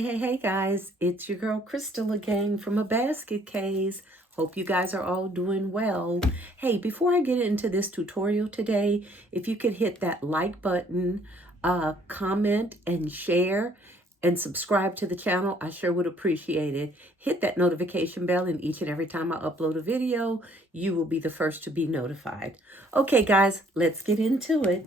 Hey guys, it's your girl Crystal again from A Basket Case. Hope you guys are all doing well. Hey, before I get into this tutorial today, if you could hit that like button, comment and share and subscribe to the channel, I sure would appreciate it. Hit that notification bell, and each and every time I upload a video, you will be the first to be notified. Okay guys, let's get into it.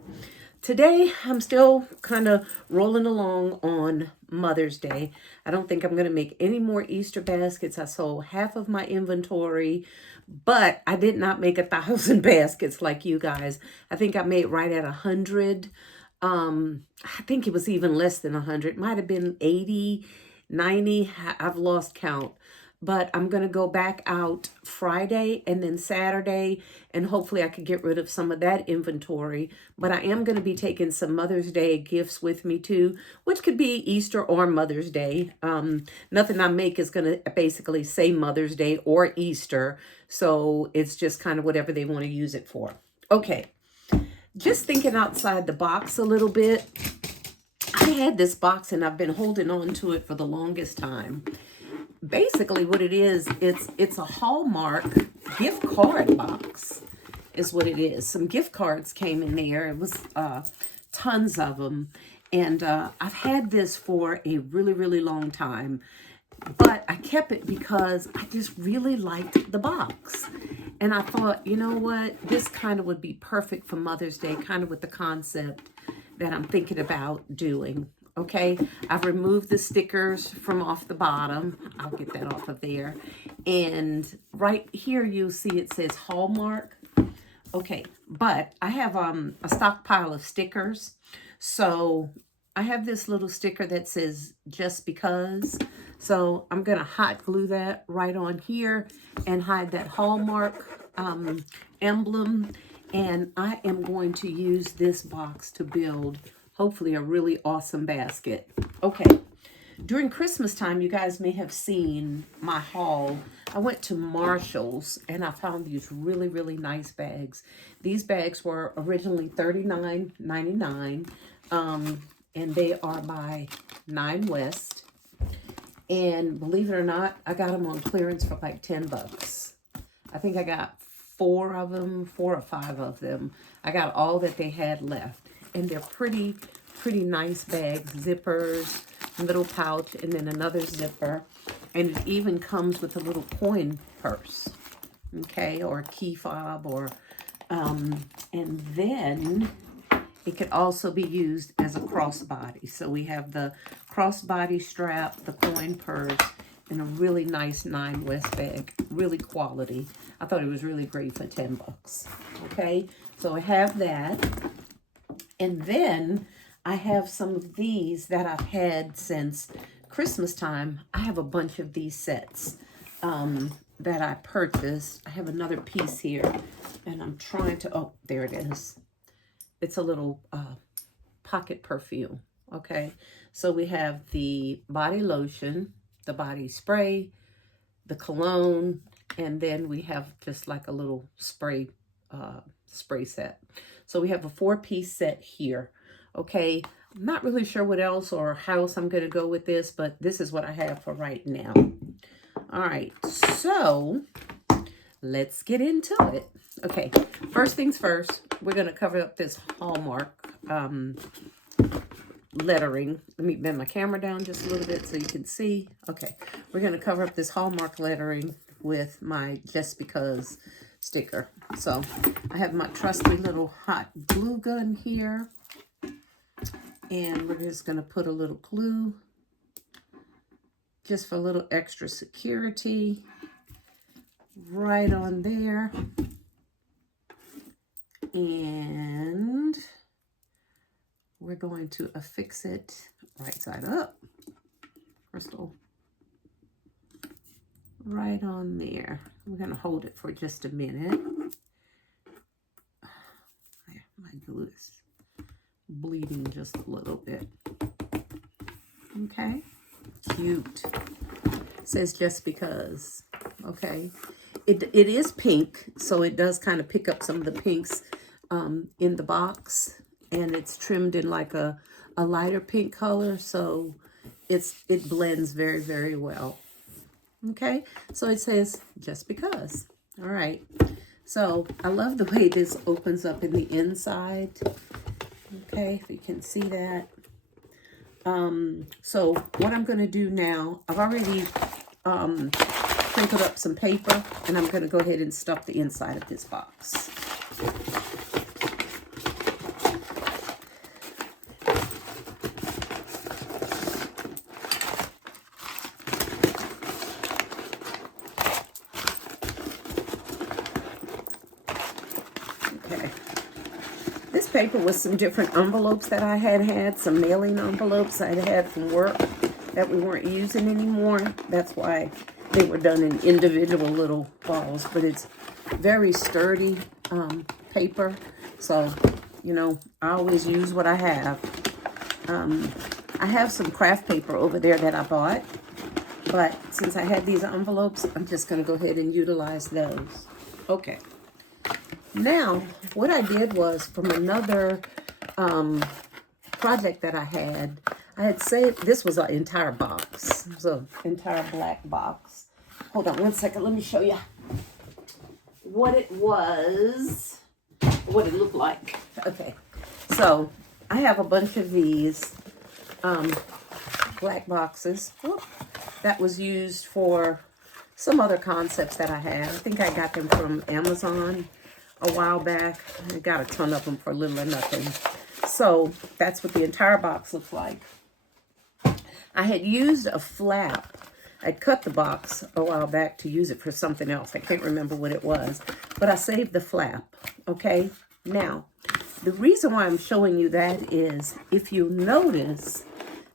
Today, I'm still kind of rolling along on Mother's Day. I don't think I'm going to make any more Easter baskets. I sold half of my inventory, but I did not make 1,000 baskets like you guys. I think I made right at 100. I think it was even less than 100. Might have been 80, 90. I've lost count. But I'm going to go back out Friday and then Saturday, and hopefully I could get rid of some of that inventory. But I am going to be taking some Mother's Day gifts with me too, which could be Easter or Mother's Day. Nothing I make is going to basically say Mother's Day or Easter. So it's just kind of whatever they want to use it for. Okay, just thinking outside the box a little bit. I had this box and I've been holding on to it for the longest time. Basically what it is, it's a Hallmark gift card box is what it is. Some gift cards came in there. It was tons of them. And I've had this for a really, really long time. But I kept it because I just really liked the box. And I thought, you know what? This kind of would be perfect for Mother's Day, kind of with the concept that I'm thinking about doing. Okay, I've removed the stickers from off the bottom. I'll get that off of there. And right here, you'll see it says Hallmark. Okay, but I have a stockpile of stickers. So I have this little sticker that says Just Because. So I'm going to hot glue that right on here and hide that Hallmark emblem. And I am going to use this box to build hopefully a really awesome basket. Okay, during Christmas time, you guys may have seen my haul. I went to Marshall's and I found these really, really nice bags. These bags were originally $39.99, and they are by Nine West. And believe it or not, I got them on clearance for like 10 bucks. I think I got 4 or 5 of them. I got all that they had left. And they're pretty nice bags, zippers, little pouch, and then another zipper. And it even comes with a little coin purse, okay, or a key fob, or, and then it could also be used as a crossbody. So we have the crossbody strap, the coin purse, and a really nice Nine West bag, really quality. I thought it was really great for 10 bucks, okay? So I have that. And then I have some of these that I've had since Christmas time. I have a bunch of these sets that I purchased. I have another piece here, and I'm trying to, oh, there it is. It's a little pocket perfume, okay? So we have the body lotion, the body spray, the cologne, and then we have just like a little spray set. So we have a 4-piece set here. Okay, I'm not really sure what else or how else I'm going to go with this, but this is what I have for right now. All right, so let's get into it. Okay, first things first, we're going to cover up this Hallmark lettering. Let me bend my camera down just a little bit so you can see. Okay, we're going to cover up this Hallmark lettering with my Just Because sticker. So I have my trusty little hot glue gun here, and we're just going to put a little glue just for a little extra security right on there. And we're going to affix it right side up, Crystal, right on there. We're going to hold it for just a minute. My glue is bleeding just a little bit. Okay, cute. It says Just Because. Okay, it is pink, so it does kind of pick up some of the pinks in the box, and it's trimmed in like a lighter pink color, so it blends very, very well. Okay, so it says just because. All right, so I love the way this opens up in the inside. Okay, if you can see that. So what I'm going to do now, I've already crinkled up some paper, and I'm going to go ahead and stuff the inside of this box. Okay. This paper was some different envelopes that I had, some mailing envelopes I had from work that we weren't using anymore. That's why they were done in individual little balls, but it's very sturdy paper. So, you know, I always use what I have. I have some craft paper over there that I bought, but since I had these envelopes, I'm just going to go ahead and utilize those. Okay. Now, what I did was from another project that I had saved, this was an entire box. It was an entire black box. Hold on one second, let me show you what it was, what it looked like. Okay, so I have a bunch of these black boxes. That was used for some other concepts that I had. I think I got them from Amazon a while back. I got a ton of them for little or nothing. So that's what the entire box looks like. I had used a flap. I cut the box a while back to use it for something else. I can't remember what it was, but I saved the flap. Okay, now the reason why I'm showing you that is if you notice,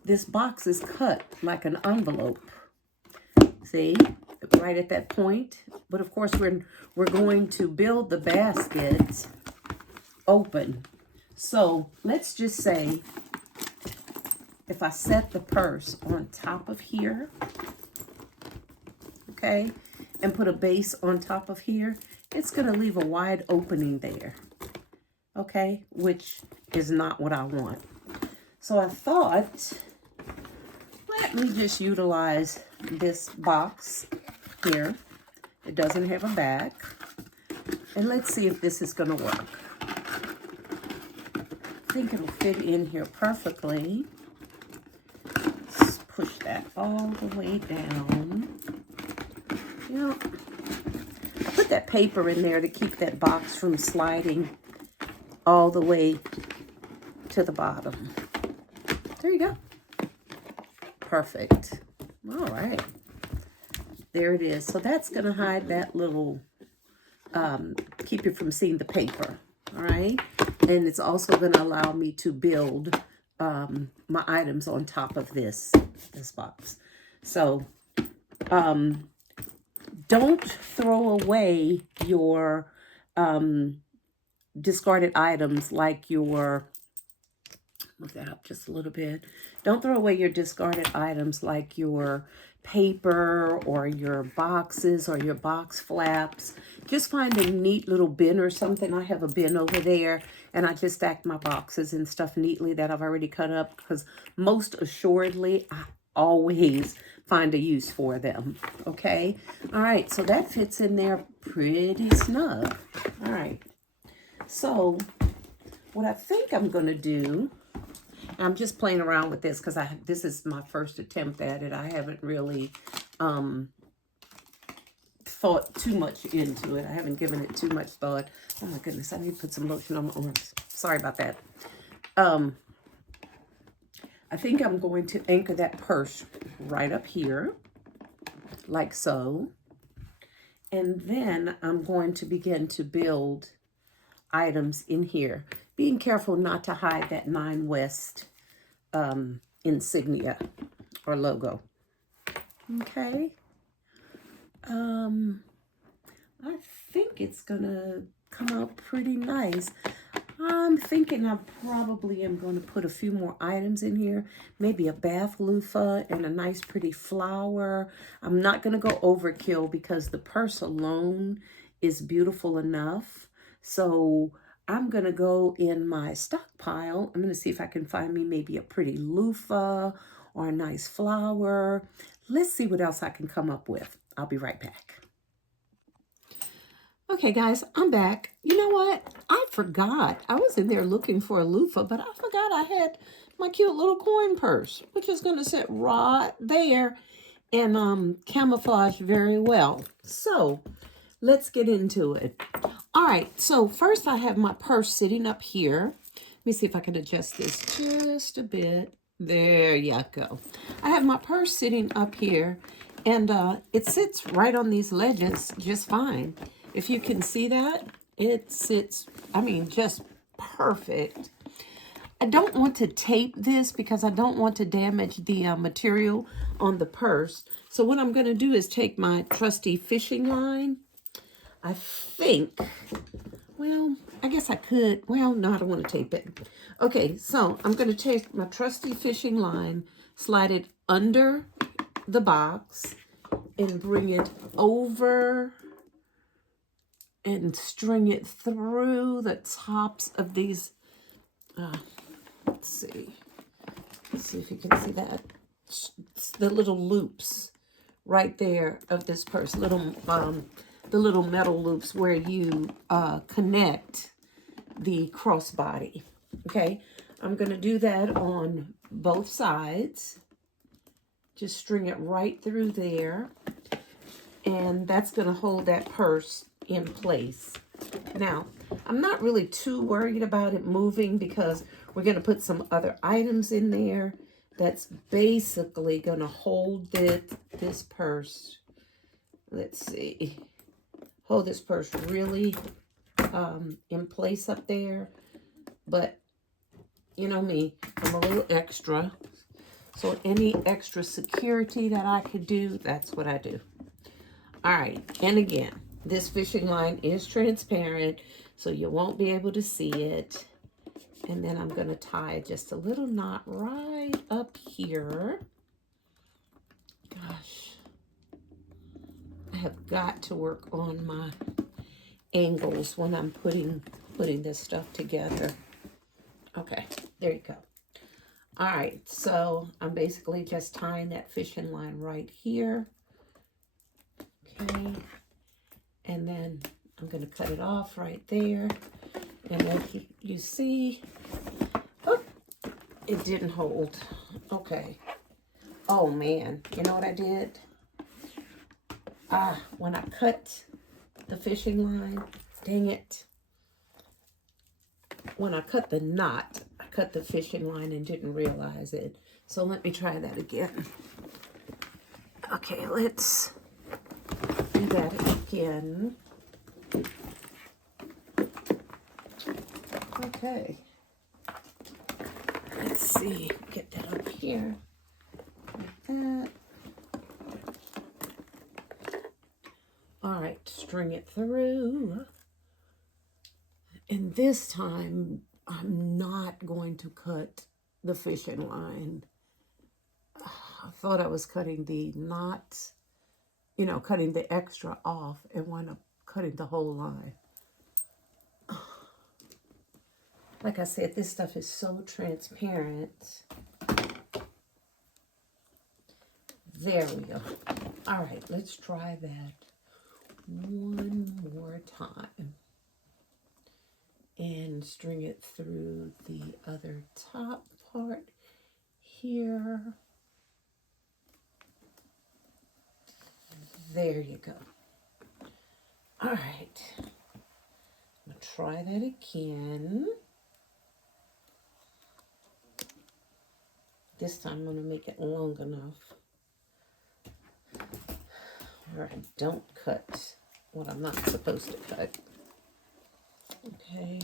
this box is cut like an envelope. See? Right at that point. But of course we're going to build the basket open. So let's just say if I set the purse on top of here, okay, and put a base on top of here, it's going to leave a wide opening there, okay, which is not what I want. So I thought, let me just utilize this box here. It doesn't have a back. And let's see if this is going to work. I think it'll fit in here perfectly. Let's push that all the way down. You know, I put that paper in there to keep that box from sliding all the way to the bottom. There you go. Perfect. All right. There it is. So that's going to hide that little, keep you from seeing the paper. All right. And it's also going to allow me to build my items on top of this box. So don't throw away your discarded items like your, look that up just a little bit. Don't throw away your discarded items like your paper or your boxes or your box flaps. Just find a neat little bin or something. I have a bin over there, and I just stack my boxes and stuff neatly that I've already cut up, because most assuredly I always find a use for them. Okay, all right, so that fits in there pretty snug. All right, so what I think I'm going to do, I'm just playing around with this because this is my first attempt at it. I haven't really thought too much into it. I haven't given it too much thought. Oh my goodness, I need to put some lotion on my arms. Sorry about that. I think I'm going to anchor that purse right up here, like so. And then I'm going to begin to build items in here, being careful not to hide that 9 West insignia or logo. Okay. I think it's gonna come out pretty nice. I'm thinking I probably am going to put a few more items in here. Maybe a bath loofah and a nice pretty flower. I'm not going to go overkill because the purse alone is beautiful enough. So I'm going to go in my stockpile. I'm going to see if I can find me maybe a pretty loofah or a nice flower. Let's see what else I can come up with. I'll be right back. Okay, guys, I'm back. You know what? I forgot. I was in there looking for a loofah, but I forgot I had my cute little coin purse, which is going to sit right there and camouflage very well. So let's get into it. All right, so first I have my purse sitting up here. Let me see if I can adjust this just a bit. There you go. I have my purse sitting up here, and it sits right on these ledges just fine. If you can see that, it sits, I mean, just perfect. I don't want to tape this because I don't want to damage the material on the purse. So what I'm going to do is take my trusty fishing line. I think, well, I guess I could. Well, no, I don't want to tape it. Okay, so I'm going to take my trusty fishing line, slide it under the box, and bring it over and string it through the tops of these, let's see if you can see that, the little loops right there of this purse, the little metal loops where you connect the crossbody. Okay, I'm going to do that on both sides. Just string it right through there, and that's going to hold that purse in place. Now, I'm not really too worried about it moving because we're going to put some other items in there that's basically going to hold this purse. Let's see. Hold this purse really in place up there. But, you know me, I'm a little extra. So any extra security that I could do, that's what I do. All right, and again, this fishing line is transparent, so you won't be able to see it. And then I'm going to tie just a little knot right up here. Gosh, I have got to work on my angles when I'm putting this stuff together. Okay, there you go. All right, so I'm basically just tying that fishing line right here. Okay, and then I'm going to cut it off right there. And then you see, oh, it didn't hold. Okay. Oh, man. You know what I did? When I cut the fishing line, dang it. When I cut the knot, I cut the fishing line and didn't realize it. So let me try that again. Okay, let's do that again. Okay. Let's see. Get that up here. Like that. All right, string it through. And this time, I'm not going to cut the fishing line. I thought I was cutting the knot, you know, cutting the extra off, and wound up cutting the whole line. Like I said, this stuff is so transparent. There we go. All right, let's try that one more time. And string it through the other top part here. There you go. All right. I'm going to try that again. This time I'm going to make it long enough where I don't cut what I'm not supposed to cut. Okay.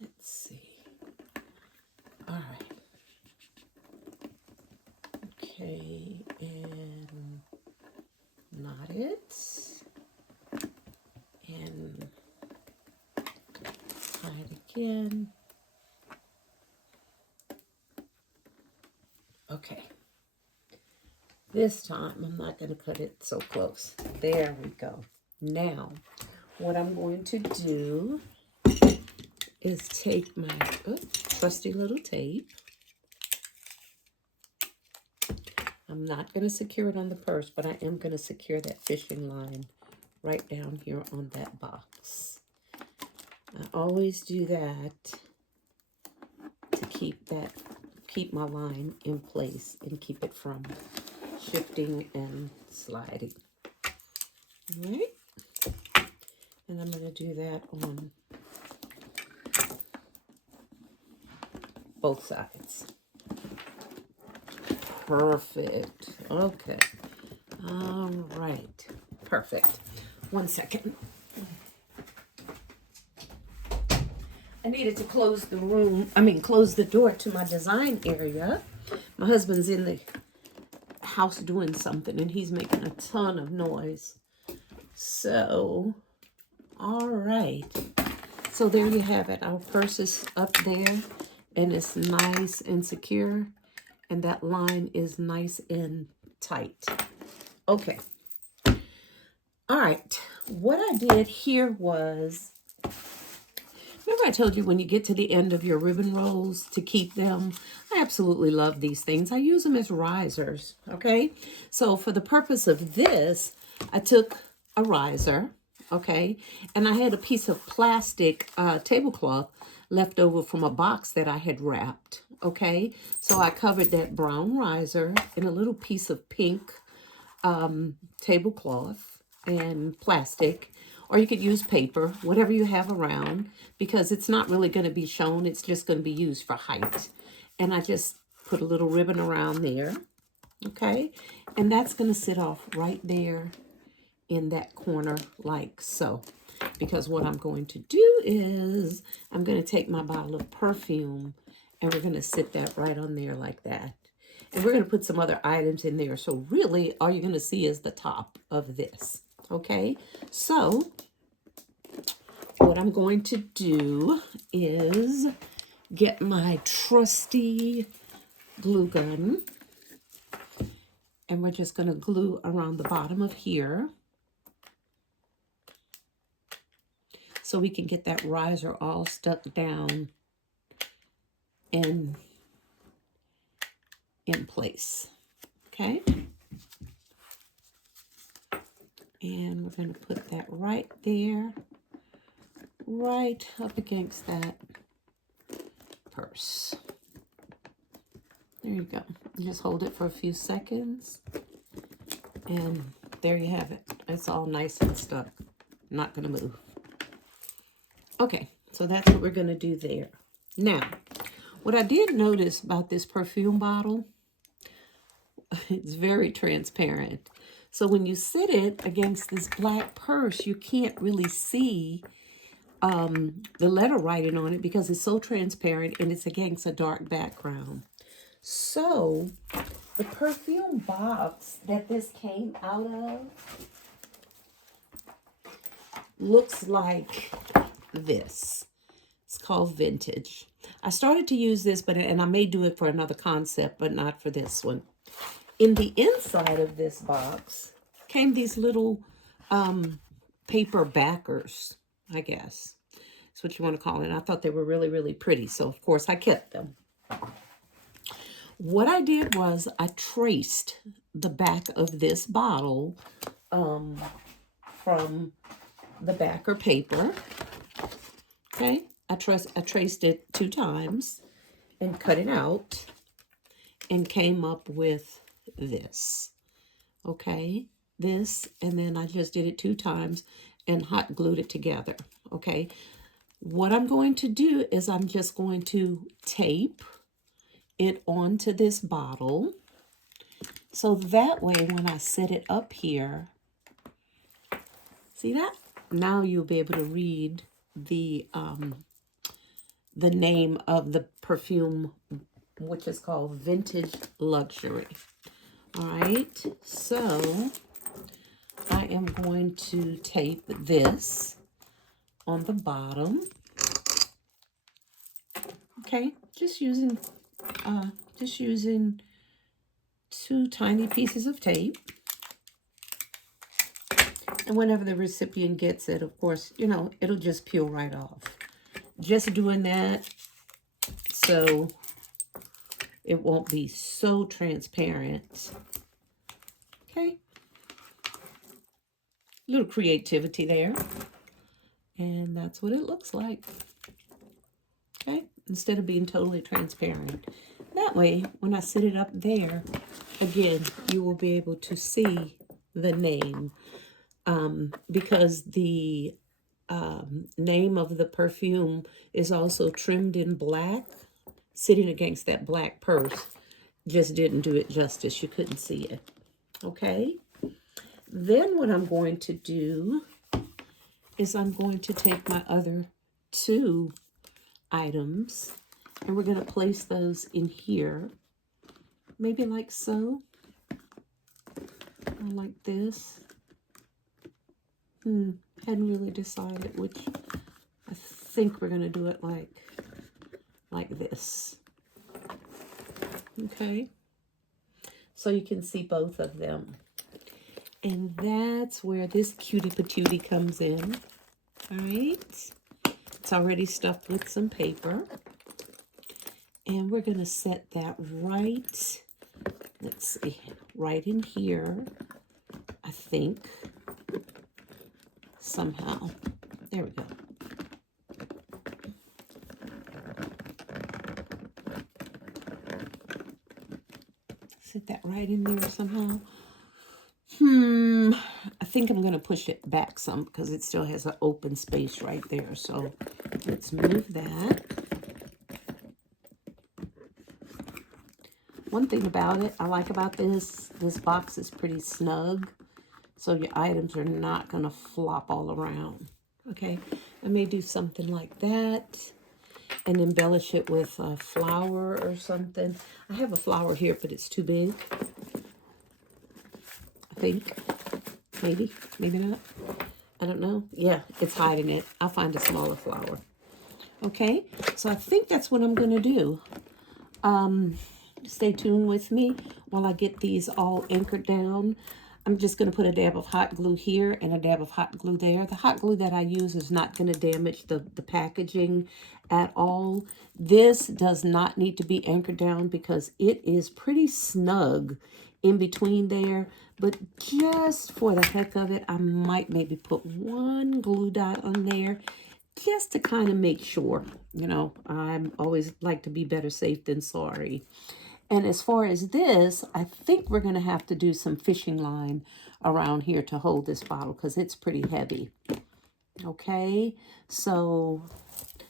Let's see. All right. Okay, and knot it. And tie it again. Okay. This time, I'm not going to cut it so close. There we go. Now, what I'm going to do is take my trusty little tape. I'm not going to secure it on the purse, but I am going to secure that fishing line right down here on that box. I always do that to keep my line in place and keep it from shifting and sliding. All right. And I'm going to do that on both sides. Perfect. Okay. All right. Perfect. 1 second. I needed to close the door to my design area. My husband's in the house doing something and he's making a ton of noise. So, all right. So there you have it. Our purse is up there and it's nice and secure. And that line is nice and tight. Okay. All right. What I did here was, remember I told you when you get to the end of your ribbon rolls to keep them? I absolutely love these things. I use them as risers, okay? So for the purpose of this, I took a riser, okay? And I had a piece of plastic tablecloth left over from a box that I had wrapped, okay? So I covered that brown riser in a little piece of pink tablecloth and plastic, or you could use paper, whatever you have around, because it's not really going to be shown. It's just going to be used for height. And I just put a little ribbon around there, okay? And that's going to sit off right there in that corner like so. Because what I'm going to do is I'm going to take my bottle of perfume and we're going to sit that right on there like that. And we're going to put some other items in there. So really all you're going to see is the top of this. Okay, so what I'm going to do is get my trusty glue gun. And we're just going to glue around the bottom of here. So we can get that riser all stuck down in place. Okay. And we're going to put that right there, right up against that purse. There you go. Just hold it for a few seconds. And there you have it. It's all nice and stuck. Not going to move. Okay, so that's what we're going to do there. Now, what I did notice about this perfume bottle, it's very transparent. So when you sit it against this black purse, you can't really see the letter writing on it because it's so transparent and it's against a dark background. So the perfume box that this came out of looks like this. It's called Vintage. I started to use this, and I may do it for another concept, but not for this one. In the inside of this box came these little paper backers, I guess. That's what you want to call it. I thought they were really, really pretty. So, of course, I kept them. What I did was I traced the back of this bottle from the backer paper. Okay. I traced it 2 times and cut it out and came up with this. Okay. This, and then I just did it 2 times and hot glued it together. Okay. What I'm going to do is I'm just going to tape it onto this bottle. So that way when I set it up here, see that? Now you'll be able to read the name of the perfume, which is called Vintage Luxury. All right, so I am going to tape this on the bottom. Okay, just using 2 tiny pieces of tape. And whenever the recipient gets it, of course, you know, it'll just peel right off. just doing that so it won't be so transparent. Okay. Little creativity there. And that's what it looks like. Okay. Instead of being totally transparent. That way, when I sit it up there, again, you will be able to see the name. Because the name of the perfume is also trimmed in black, sitting against that black purse just didn't do it justice. You couldn't see it. Okay. Then what I'm going to do is I'm going to take my other two items and we're going to place those in here. Maybe like so. Or like this. Hadn't really decided which. I think we're going to do it like this. Okay. So you can see both of them. And that's where this cutie patootie comes in. All right. It's already stuffed with some paper. And we're going to set that right, let's see, right in here, I think, somehow. There we go. Set that right in there somehow. I think I'm going to push it back some because it still has an open space right there. So let's move that. One thing about it, I like about this box is pretty snug. So your items are not going to flop all around. Okay, I may do something like that and embellish it with a flower or something. I have a flower here, but it's too big. I think. Maybe, maybe not. I don't know. Yeah, it's hiding it. I'll find a smaller flower. Okay, so I think that's what I'm going to do. Stay tuned with me while I get these all anchored down. I'm just going to put a dab of hot glue here and a dab of hot glue there. The hot glue that I use is not going to damage the packaging at all. This does not need to be anchored down because it is pretty snug in between there. But just for the heck of it, I might maybe put one glue dot on there just to kind of make sure. You know, I always like to be better safe than sorry. And as far as this, I think we're going to have to do some fishing line around here to hold this bottle because it's pretty heavy. Okay, so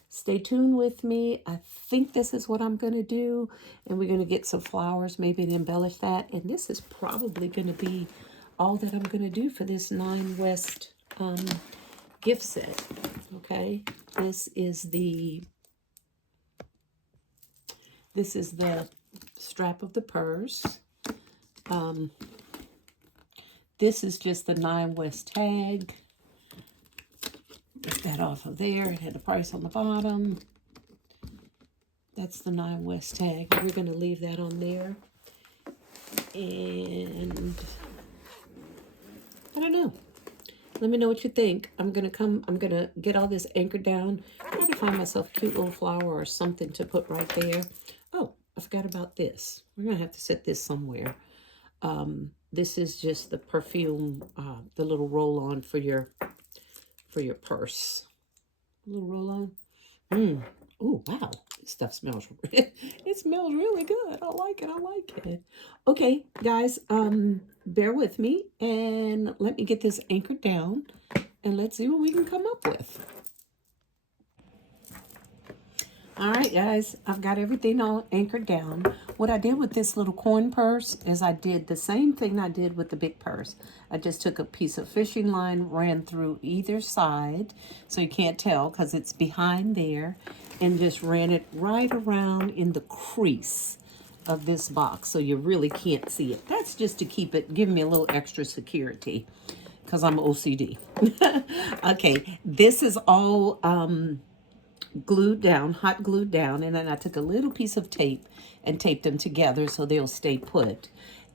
stay tuned with me. I think this is what I'm going to do. And we're going to get some flowers maybe to embellish that. And this is probably going to be all that I'm going to do for this Nine West gift set. Okay, this is the strap of the purse. This is just the Nine West tag. Get that off of there. It had the price on the bottom. That's the Nine West tag. We're going to leave that on there. And I don't know. Let me know what you think. I'm going to get all this anchored down. Try to find myself a cute little flower or something to put right there. Oh, I forgot about this. We're going to have to set this somewhere. This is just the perfume, the little roll-on for your purse. A little roll-on. Oh, wow. This stuff smells, it smells really good. I like it. Okay, guys, bear with me and let me get this anchored down and let's see what we can come up with. All right, guys, I've got everything all anchored down. What I did with this little coin purse is I did the same thing I did with the big purse. I just took a piece of fishing line, ran through either side, so you can't tell because it's behind there, and just ran it right around in the crease of this box so you really can't see it. That's just to give me a little extra security because I'm OCD. Okay, this is all glued down, hot glued down, and then I took a little piece of tape and taped them together so they'll stay put.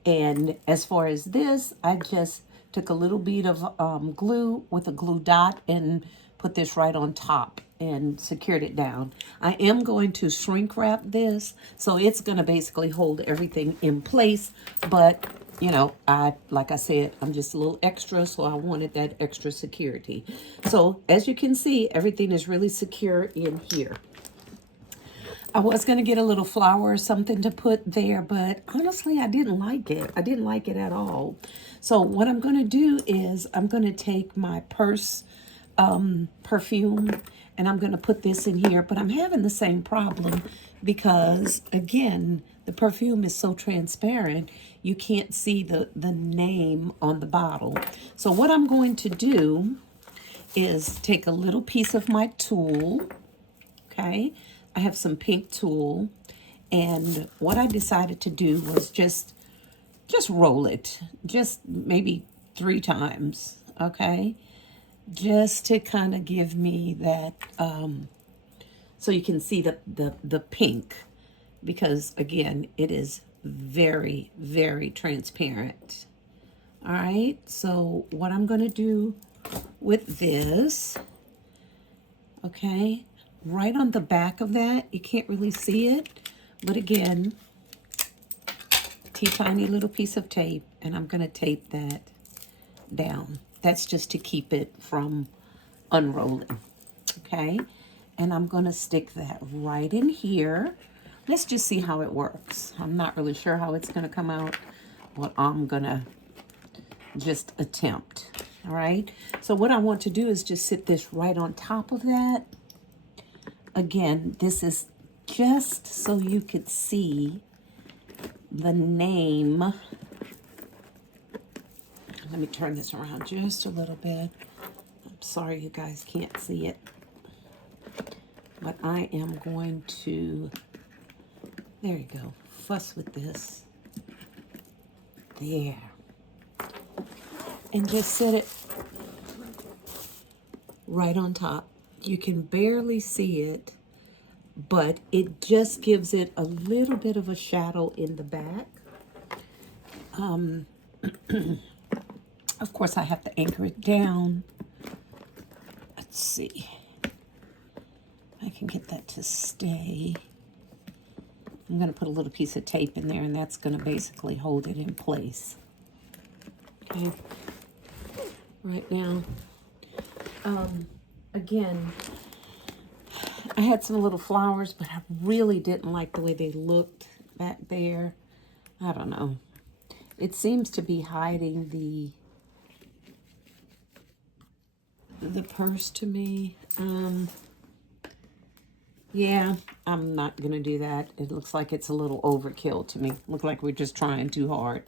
And as far as this, I just took a little bead of glue with a glue dot and put this right on top and secured it down. I am going to shrink wrap this, so it's going to basically hold everything in place. But, you know, like I said, I'm just a little extra, so I wanted that extra security. So as you can see, everything is really secure in here. I was going to get a little flower or something to put there, but honestly, I didn't like it. I didn't like it at all. So what I'm going to do is I'm going to take my purse perfume, and I'm going to put this in here, but I'm having the same problem because, again, the perfume is so transparent, you can't see the name on the bottle. So what I'm going to do is take a little piece of my tulle, okay? I have some pink tulle, and what I decided to do was just roll it, just maybe 3 times, okay? Just to kind of give me that, so you can see the pink, because again, it is very, very transparent. All right, so what I'm going to do with this, okay, right on the back of that, you can't really see it, but again, tiny little piece of tape, and I'm going to tape that down. That's just to keep it from unrolling, okay? And I'm going to stick that right in here. Let's just see how it works. I'm not really sure how it's going to come out, but I'm going to just attempt, all right? So what I want to do is just sit this right on top of that. Again, this is just so you could see the name. Let me turn this around just a little bit. I'm sorry you guys can't see it. But I am going to, there you go, fuss with this. There. And just set it right on top. You can barely see it, but it just gives it a little bit of a shadow in the back. Of course, I have to anchor it down. Let's see. I can get that to stay. I'm going to put a little piece of tape in there, and that's going to basically hold it in place. Okay. Right now. Again, I had some little flowers, but I really didn't like the way they looked back there. I don't know. It seems to be hiding the purse to me. Yeah, I'm not gonna do that. It looks like it's a little overkill to me. Look like we're just trying too hard.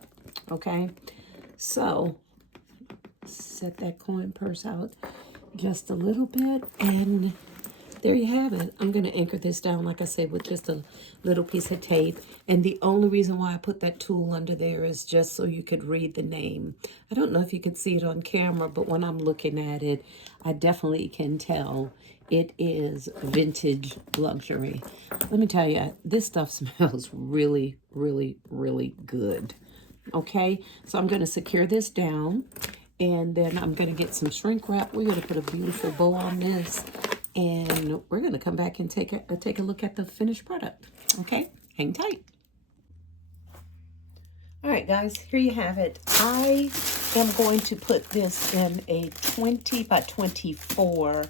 Okay, so set that coin purse out just a little bit, and there you have it. I'm going to anchor this down, like I said, with just a little piece of tape. And the only reason why I put that tool under there is just so you could read the name. I don't know if you could see it on camera, but when I'm looking at it, I definitely can tell it is vintage luxury. Let me tell you, this stuff smells really, really, really good. Okay, so I'm going to secure this down, and then I'm going to get some shrink wrap. We're going to put a beautiful bow on this, and we're going to come back and take a look at the finished product. Okay, hang tight. All right, guys, here you have it. I am going to put this in a 20 by 24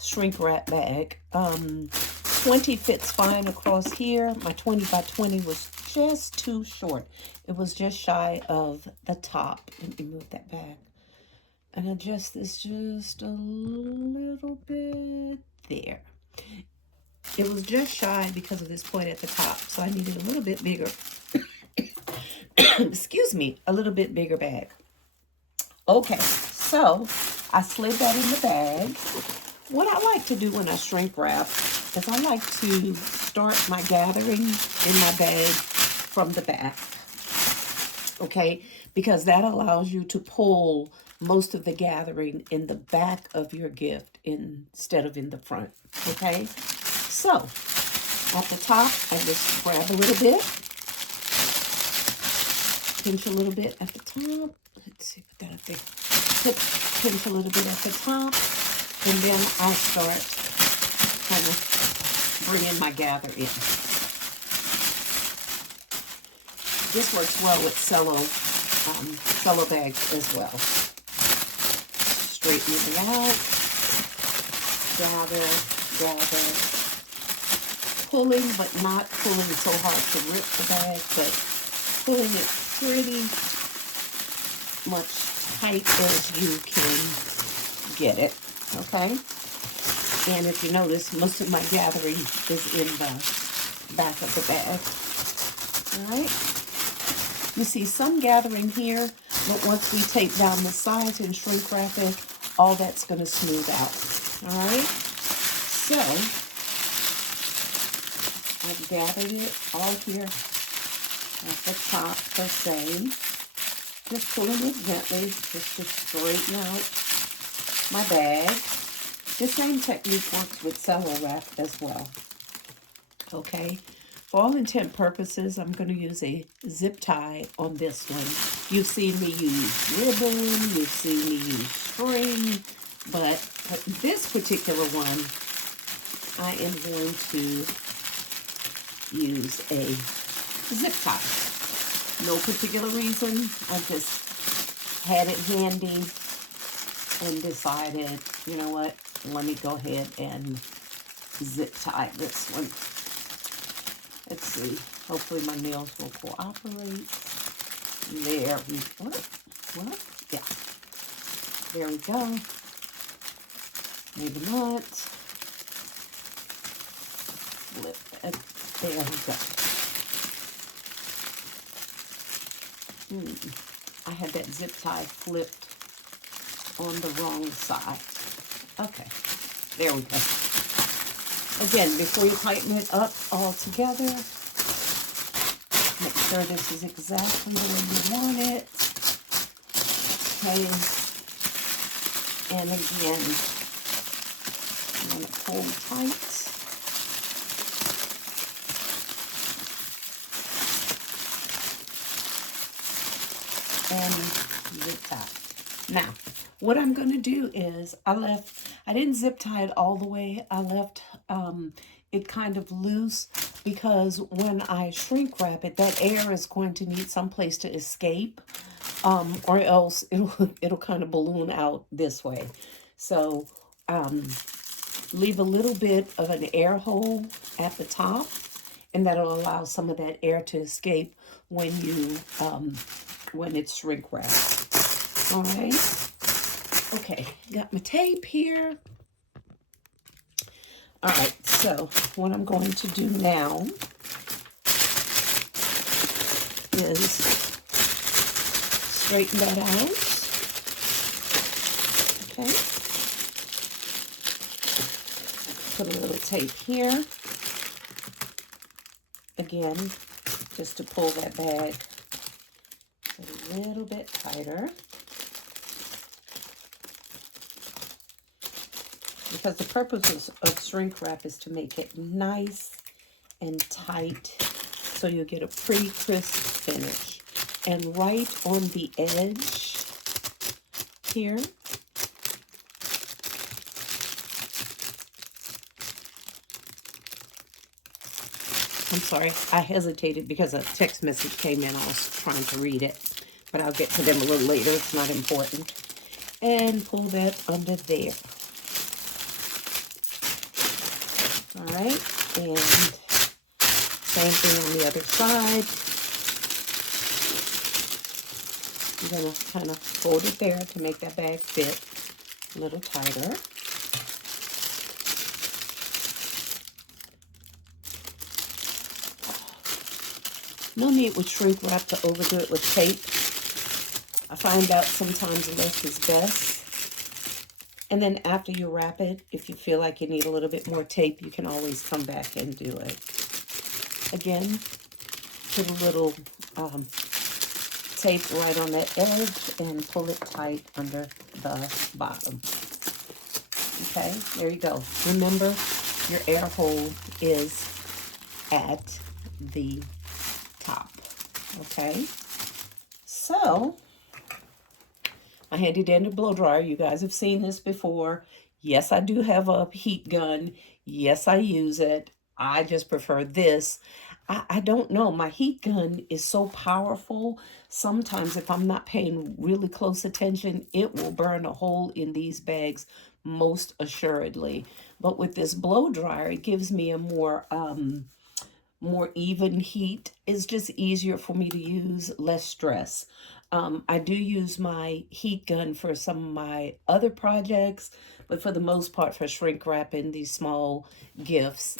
shrink wrap bag. 20 fits fine across here. My 20 by 20 was just too short. It was just shy of the top. Let me move that back and adjust this just a little bit there. It was just shy because of this point at the top, so I needed a little bit bigger. Excuse me, a little bit bigger bag. Okay, so I slid that in the bag. What I like to do when I shrink wrap is I like to start my gathering in my bag from the back. Okay, because that allows you to pull most of the gathering in the back of your gift instead of in the front. Okay, so at the top, I just grab a little bit, pinch a little bit at the top. Let's see, put that up there. Pinch a little bit at the top, And then I start kind of bringing my gather in. This works well with cello bags as well. Straighten it out, gather, pulling, but not pulling so hard to rip the bag, but pulling it pretty much tight as you can get it, okay? And if you notice, most of my gathering is in the back of the bag, all right? You see some gathering here, but once we tape down the sides and shrink wrap it, all that's going to smooth out, all right? So, I've gathered it all here at the top per se. Just pulling it gently just to straighten out my bag. The same technique works with cello wrap as well. Okay, for all intent purposes, I'm going to use a zip tie on this one. You've seen me use ribbon, you've seen me use string, but this particular one, I am going to use a zip tie. No particular reason, I just had it handy and decided, you know what, let me go ahead and zip tie this one. Let's see, hopefully my nails will cooperate. There we go. What? Yeah. There we go. Maybe not. Flip it. There we go. I had that zip tie flipped on the wrong side. Okay, there we go. Again, before you tighten it up all together, make sure this is exactly the way you want it. Okay, and again, I'm going to pull tight. And zip tie. Now, what I'm going to do is I didn't zip tie it all the way. I left it kind of loose because when I shrink wrap it, that air is going to need some place to escape, or else it'll kind of balloon out this way. So leave a little bit of an air hole at the top, and that'll allow some of that air to escape when you when it's shrink wrapped. All right. Okay, got my tape here. All right, so what I'm going to do now is straighten that out. Okay. Put a little tape here. Again, just to pull that bag a little bit tighter. Because the purpose of shrink wrap is to make it nice and tight so you'll get a pretty crisp finish. And right on the edge here, I'm sorry, I hesitated because a text message came in. I was trying to read it, but I'll get to them a little later. It's not important. And pull that under there. All right, and same thing on the other side. I'm going to kind of hold it there to make that bag fit a little tighter. No need with shrink wrap to overdo it with tape. I find out sometimes less is best. And then after you wrap it, if you feel like you need a little bit more tape, you can always come back and do it. Again, put a little tape right on that edge and pull it tight under the bottom. Okay, there you go. Remember, your air hole is at the top. Okay, so my handy dandy blow dryer, you guys have seen this before. Yes, I do have a heat gun. Yes, I use it. I just prefer this. I don't know. My heat gun is so powerful. Sometimes, if I'm not paying really close attention, it will burn a hole in these bags, most assuredly. But with this blow dryer, it gives me a more even heat. It's just easier for me to use, less stress. I do use my heat gun for some of my other projects, but for the most part, for shrink wrapping these small gifts,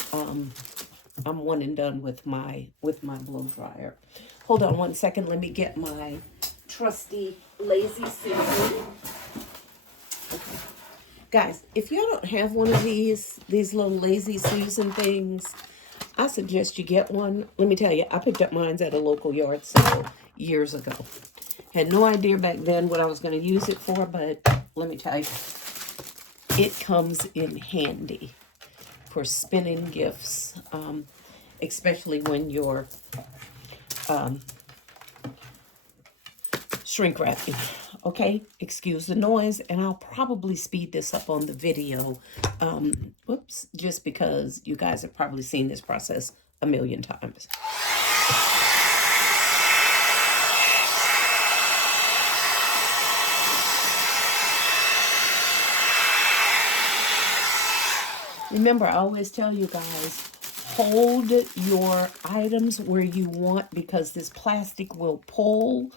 I'm one and done with my blow dryer. Hold on one second. Let me get my trusty Lazy Susan. Guys, if you don't have one of these little Lazy Susan things, I suggest you get one. Let me tell you, I picked up mine at a local yard sale years ago. Had no idea back then what I was going to use it for, but let me tell you, it comes in handy for spinning gifts, especially when you're shrink wrapping. Okay, excuse the noise, and I'll probably speed this up on the video. Whoops, just because you guys have probably seen this process a million times. Remember, I always tell you guys, hold your items where you want because this plastic will pull.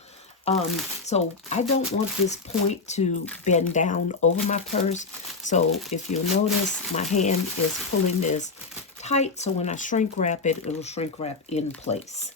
So I don't want this point to bend down over my purse. So if you'll notice, my hand is pulling this tight. So when I shrink wrap it, it'll shrink wrap in place.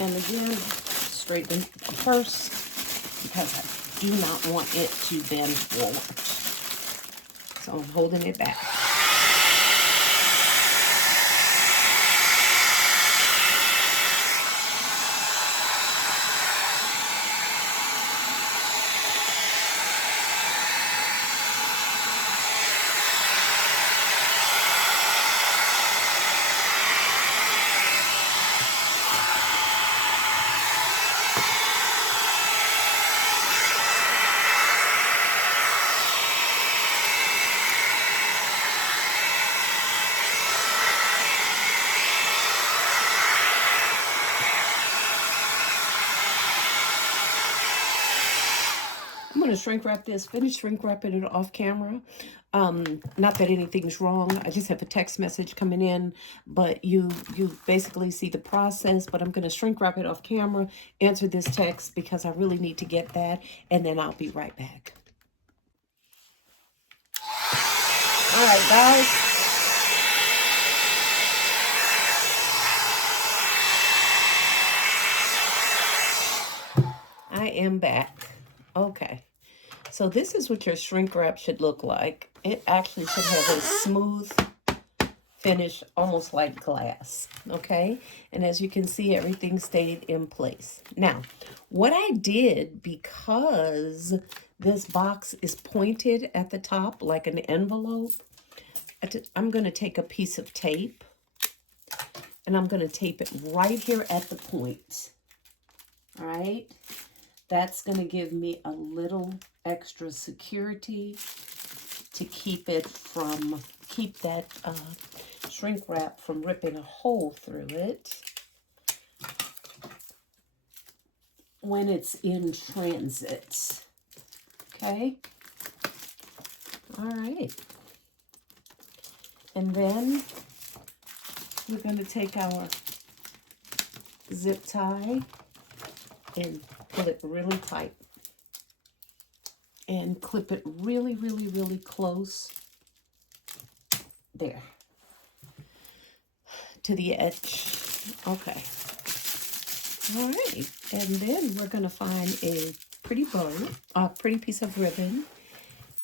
And again, straighten the purse because I do not want it to bend forward. So I'm holding it back. I'm going to shrink wrap this, finish shrink wrapping it off camera. Not that anything's wrong. I just have a text message coming in, but you basically see the process, but I'm going to shrink wrap it off camera, answer this text because I really need to get that, and then I'll be right back. All right, guys. I am back. Okay. So this is what your shrink wrap should look like. It actually should have a smooth finish, almost like glass, okay? And as you can see, everything stayed in place. Now, what I did, because this box is pointed at the top like an envelope, I'm going to take a piece of tape and I'm going to tape it right here at the point. All right? That's going to give me a little extra security to keep that shrink wrap from ripping a hole through it when it's in transit. Okay? All right. And then we're going to take our zip tie and pull it really tight and clip it really, really, really close. There. to the edge. Okay. All right. And then we're going to find a pretty bow, a pretty piece of ribbon.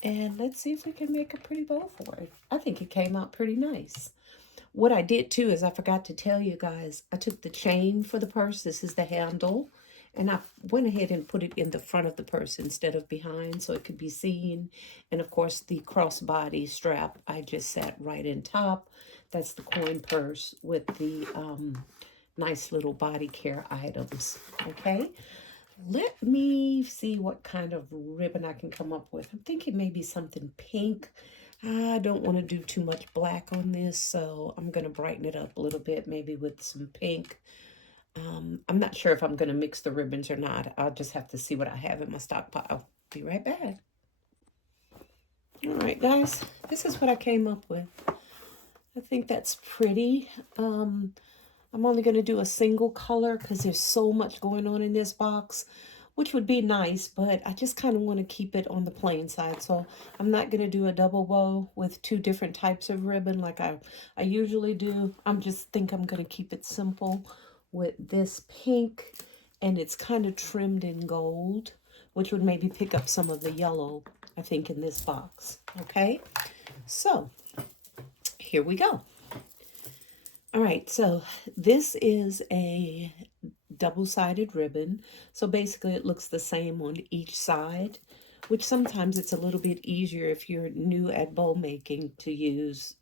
And let's see if we can make a pretty bow for it. I think it came out pretty nice. What I did too is I forgot to tell you guys, I took the chain for the purse. This is the handle. And I went ahead and put it in the front of the purse instead of behind so it could be seen. And of course the crossbody strap I just set right in top. That's the coin purse with the nice little body care items. Okay. Let me see what kind of ribbon I can come up with. I'm thinking maybe something pink. I don't want to do too much black on this, so I'm going to brighten it up a little bit, maybe with some pink. I'm not sure if I'm going to mix the ribbons or not. I'll just have to see what I have in my stockpile. Be right back. All right, guys, this is what I came up with. I think that's pretty. I'm only going to do a single color because there's so much going on in this box, which would be nice, but I just kind of want to keep it on the plain side. So I'm not going to do a double bow with two different types of ribbon like I usually do. I'm going to keep it simple with this pink, and it's kind of trimmed in gold, which would maybe pick up some of the yellow, I think, in this box. Okay, so here we go. All right, so this is a double-sided ribbon. So basically it looks the same on each side, which sometimes it's a little bit easier if you're new at bow making to use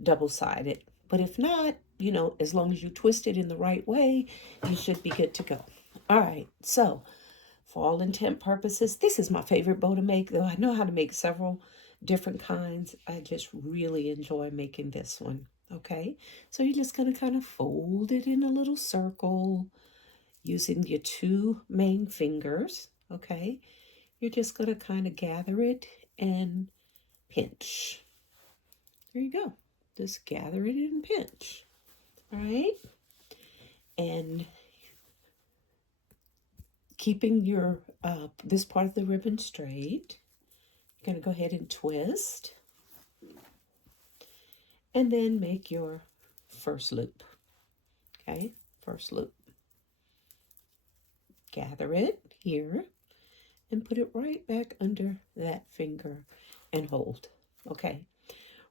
double-sided. But if not, you know, as long as you twist it in the right way, you should be good to go. All right, so for all intent purposes, this is my favorite bow to make, though I know how to make several different kinds. I just really enjoy making this one. Okay, so you're just going to kind of fold it in a little circle using your two main fingers. Okay, you're just going to kind of gather it and pinch. There you go. Just gather it and pinch. All right, and keeping your this part of the ribbon straight, you're going to go ahead and twist. And then make your first loop. Okay, first loop. Gather it here and put it right back under that finger and hold. Okay,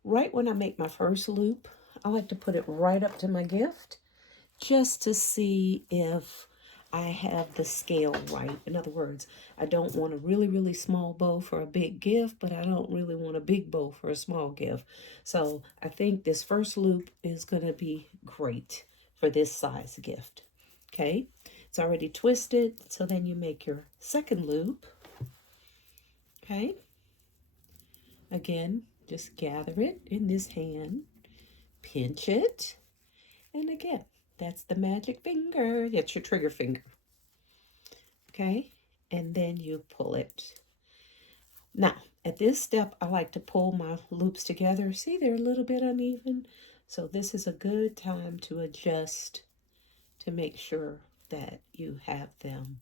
right when I make my first loop, I like to put it right up to my gift just to see if I have the scale right. In other words, I don't want a really, really small bow for a big gift, but I don't really want a big bow for a small gift. So I think this first loop is going to be great for this size gift. Okay, it's already twisted, so then you make your second loop. Okay, again, just gather it in this hand, pinch it, and again, that's the magic finger. That's your trigger finger. Okay, and then you pull it. Now, at this step, I like to pull my loops together. See, they're a little bit uneven. So this is a good time to adjust to make sure that you have them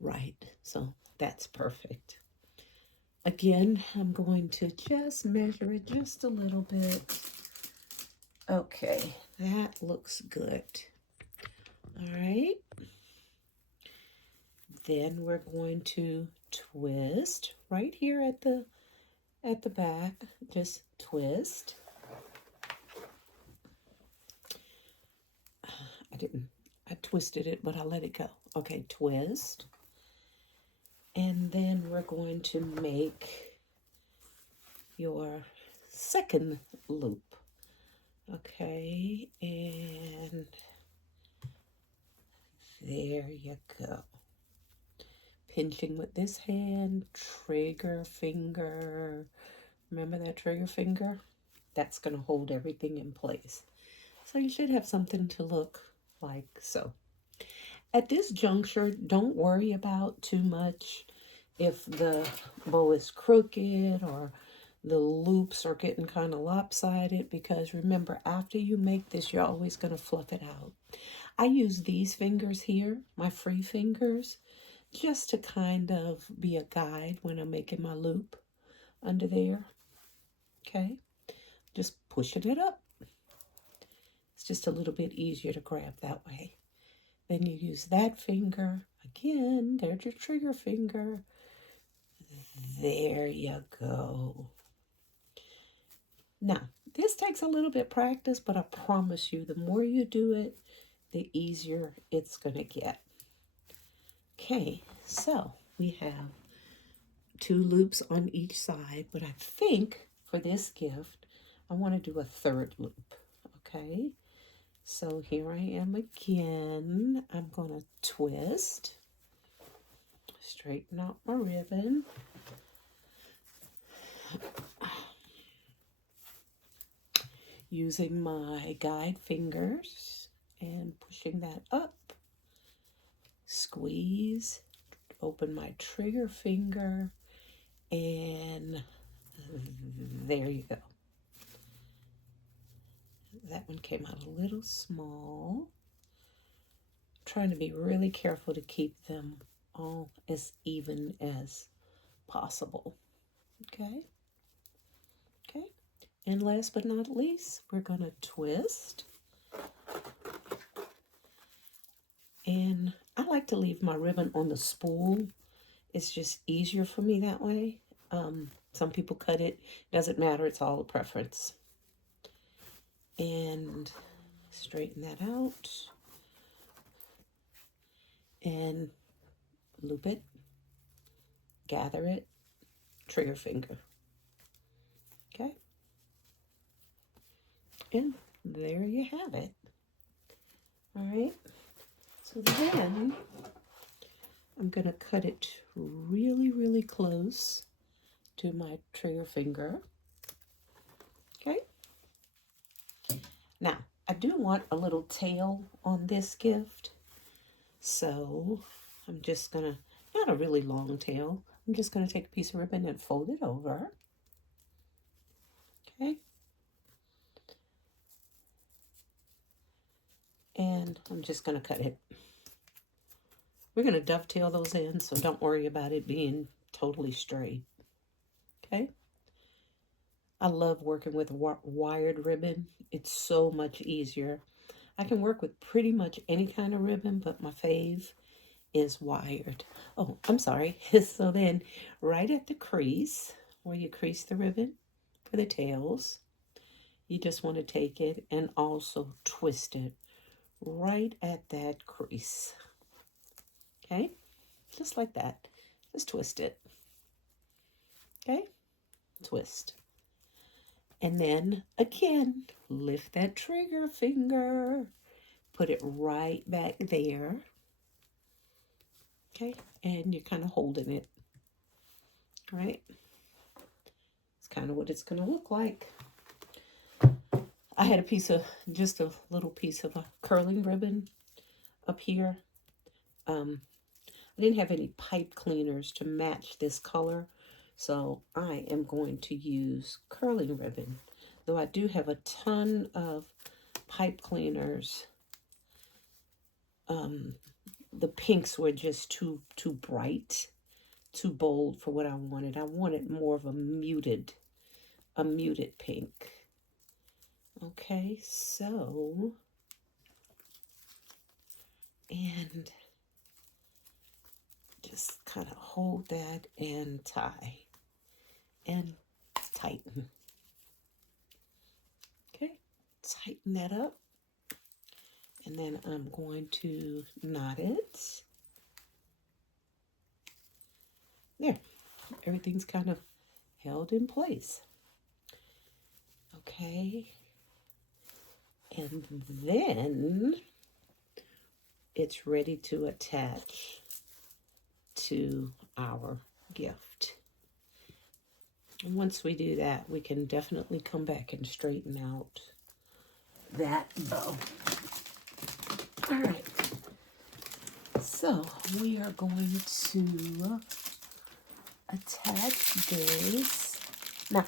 right. So that's perfect. Again, I'm going to just measure it just a little bit. Okay, that looks good. All right. Then we're going to twist right here at the back. Just twist. I twisted it, but I let it go. Okay, twist. And then we're going to make your second loop. Okay, and there you go. Pinching with this hand, trigger finger. Remember that trigger finger? That's going to hold everything in place. So you should have something to look like so. At this juncture, don't worry about too much if the bow is crooked or the loops are getting kind of lopsided, because remember, after you make this, you're always going to fluff it out. I use these fingers here, my free fingers, just to kind of be a guide when I'm making my loop under there. Okay, just pushing it up. It's just a little bit easier to grab that way. Then you use that finger. Again, there's your trigger finger. There you go. Now, this takes a little bit of practice, but I promise you, the more you do it, the easier it's going to get. Okay, so we have 2 loops on each side, but I think for this gift, I want to do a 3rd loop. Okay, so here I am again. I'm going to twist, straighten out my ribbon. Using my guide fingers and pushing that up. Squeeze, open my trigger finger, and there you go. That one came out a little small. Trying to be really careful to keep them all as even as possible. Okay. Okay. And last but not least, we're going to twist. And I like to leave my ribbon on the spool. It's just easier for me that way. Some people cut it. Doesn't matter. It's all a preference. And straighten that out. And loop it. Gather it. Trigger finger. Okay. And there you have it. All right. So then I'm going to cut it really, really close to my trigger finger. Okay. Now, I do want a little tail on this gift. So I'm just going to, not a really long tail, I'm just going to take a piece of ribbon and fold it over. Okay. And I'm just going to cut it. We're going to dovetail those in, so don't worry about it being totally straight. Okay? I love working with wired ribbon. It's so much easier. I can work with pretty much any kind of ribbon, but my fave is wired. Oh, I'm sorry. So then, right at the crease, where you crease the ribbon for the tails, you just want to take it and also twist it right at that crease. Okay, just like that. Just twist it. Okay, twist. And then again, lift that trigger finger. Put it right back there. Okay, and you're kind of holding it. Right? It's kind of what it's going to look like. I had just a little piece of a curling ribbon up here. I didn't have any pipe cleaners to match this color, so I am going to use curling ribbon. Though I do have a ton of pipe cleaners. The pinks were just too bright, too bold for what I wanted. I wanted more of a muted pink. Okay, so, and just kind of hold that and tie and tighten. Okay, tighten that up. And then I'm going to knot it. There, everything's kind of held in place. Okay, and then it's ready to attach to our gift. And once we do that, we can definitely come back and straighten out that bow. All right, so we are going to attach this. Now,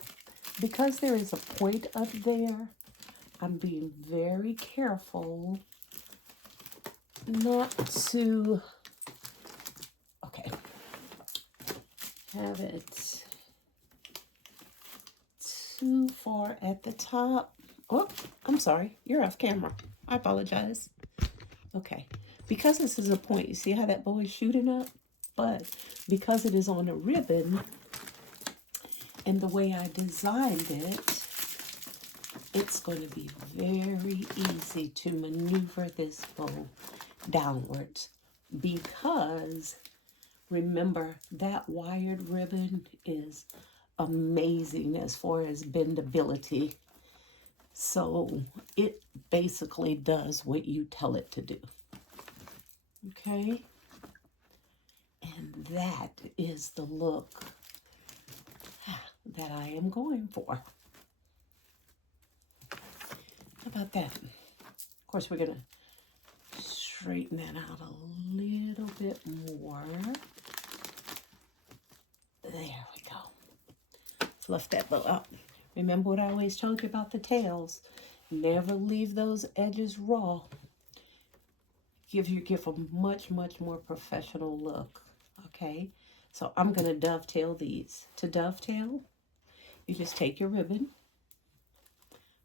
because there is a point up there, I'm being very careful not to, okay, have it too far at the top. Oh, I'm sorry. You're off camera. I apologize. Okay. Because this is a point, you see how that bow is shooting up? But because it is on a ribbon, and the way I designed it, it's going to be very easy to maneuver this bow downwards. Because remember, that wired ribbon is amazing as far as bendability. So it basically does what you tell it to do. Okay? And that is the look that I am going for. How about that? Of course, we're going to straighten that out a little bit more. There we go. Fluff that bow up. Remember what I always told you about the tails. Never leave those edges raw. Give your gift a much, much more professional look. Okay? So I'm going to dovetail these. To dovetail, you just take your ribbon,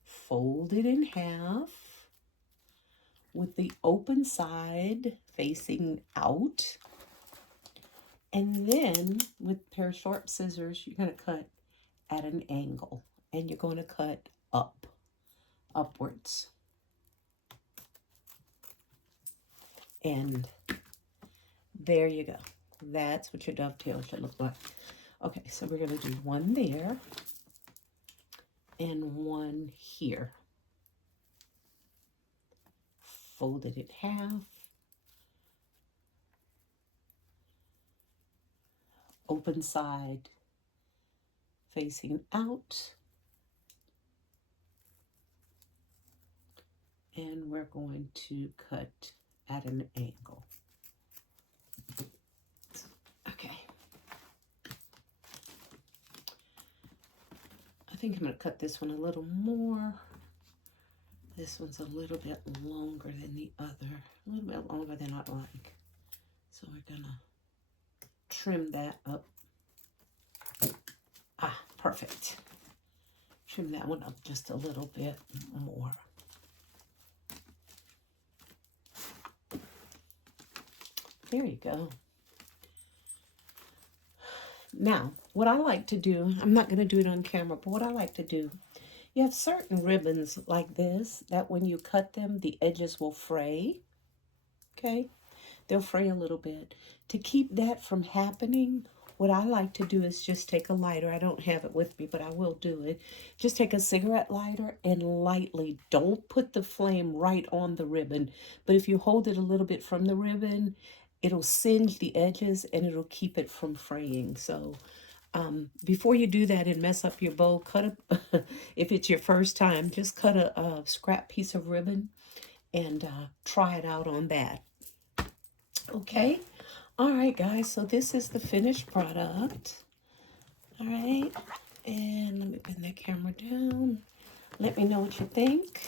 fold it in half with the open side facing out. And then with a pair of sharp scissors, you're going to cut at an angle. And you're going to cut upwards. And there you go. That's what your dovetail should look like. Okay, so we're going to do one there and one here. Fold it in half. Open side facing out. And we're going to cut at an angle. Okay. I think I'm going to cut this one a little more. This one's a little bit longer than the other. A little bit longer than I'd like. So we're going to trim that up. Ah, perfect. Trim that one up just a little bit more. There you go. Now, what I like to do, I'm not going to do it on camera, but what I like to do, you have certain ribbons like this that when you cut them, the edges will fray. Okay? They'll fray a little bit. To keep that from happening, what I like to do is just take a lighter. I don't have it with me, but I will do it. Just take a cigarette lighter and lightly, don't put the flame right on the ribbon, but if you hold it a little bit from the ribbon, it'll singe the edges and it'll keep it from fraying. So before you do that and mess up your bow, cut a, if it's your first time, just cut a scrap piece of ribbon and try it out on that. Okay? All right, guys, so this is the finished product. All right, and let me bend that camera down. Let me know what you think.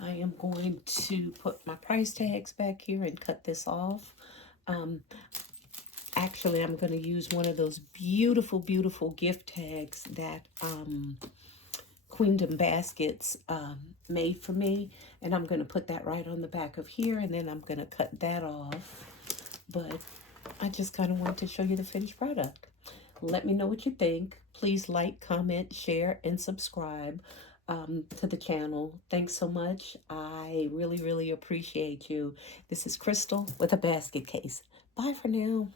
I am going to put my price tags back here and cut this off. Actually, I'm going to use one of those beautiful, beautiful gift tags that Queendom Baskets made for me. And I'm going to put that right on the back of here, and then I'm going to cut that off. But I just kind of want to show you the finished product. Let me know what you think. Please like, comment, share, and subscribe to the channel. Thanks so much. I really, really appreciate you. This is Crystal with a basket case. Bye for now.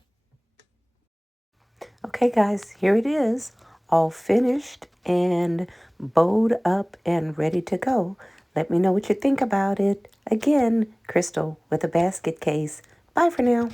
Okay, guys, here it is. All finished and bowed up and ready to go. Let me know what you think about it. Again, Crystal with a basket case. Bye for now.